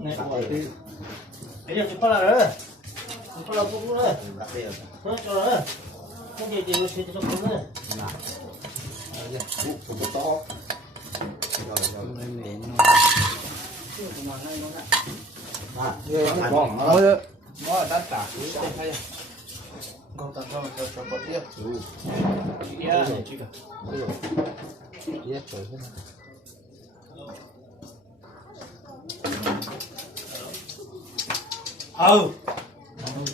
này bây giờ chụp lại rồi chụp lại cũng rồi thôi cho rồi không gì thì nó sẽ cho cũng rồi to rồi nó đắt cả con tao cho bớt tiếp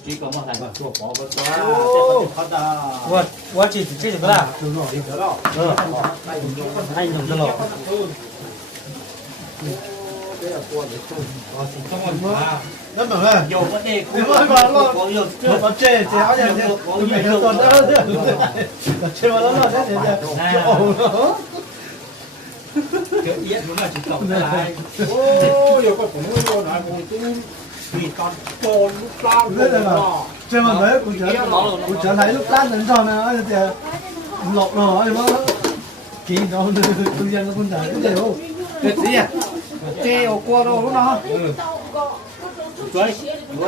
chỉ có một thằng còn chua bỏ vào quá chỉ được cái nào đúng rồi được đó anh dùng cho nó nó bảo là nhiều vấn đề không có nhiều chưa có chê chê áo nhà chê tụi mày nó còn đỡ nữa chê mà nó là thế thì ồ kiểu yết muốn là chỉ cộng lại ô nhiều con cũng luôn nói một chút vì con trồn lúc lao chê mà thấy cũng chả thấy lúc lát đến rồi nó thì lọc rồi nó kỹ nó tự nhiên nó cũng chả cái điều cái gì à chê ở qua đâu nó Chuối,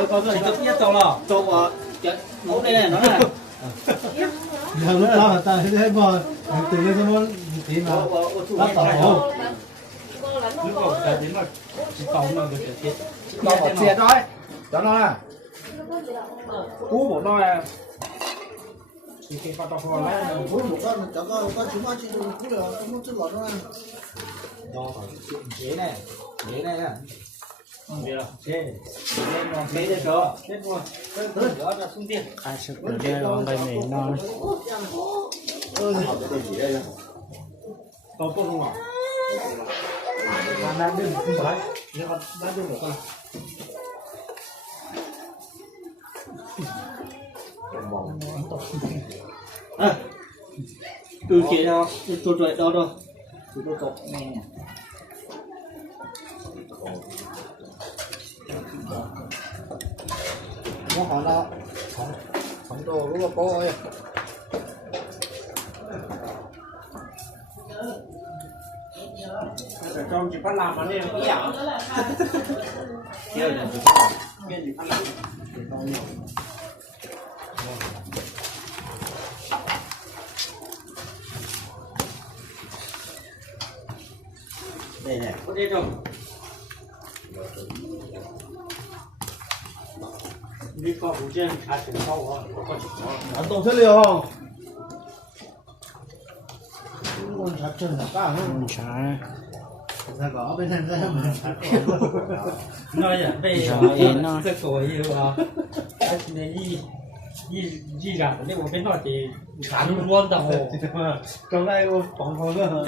có cái gì nhất trâu lò, trâu ở ngủ đây này nó này. Giờ lúc đó là ta thấy bò, từ lên nó tí mà bắt tàu. Lúc đầu cái đến mà chỉ tàu mà được chết. Tàu bỏ xe thôi, cho nó là cú một đôi. Thì cái con tàu phò này, cú một con chúng ta chỉ được cú được, không chút lọt đâu. Đó, ghế này nè. Biết rồi, thế để cho, thế thôi, đó là phương tiện. ai sẽ ở đây là đây mình nó Tàu con không à? Đang đứng không phải, nhưng mà đang đứng một con. Từ kia đâu, tôi rồi đâu đâu, tôi cột này. Nó hỏi là không đồ lúc mà có ơi. Trong chỉ phát làm mà nên cái dạng. Kia là chỉ phát làm, kia chỉ phát làm. Đây này, có đây không? đi qua vùng trên khá chừng sâu quá, có chừng sâu. Ăn tôm thế liều không? Con chặt chân là cả không? trái Ra có bên này ra mà chặt. Nói là bây giờ rất cổ nhiều à. Nên đi ra nếu mà bên đó thì khá luôn luôn tao. Trong đây còn còn nữa.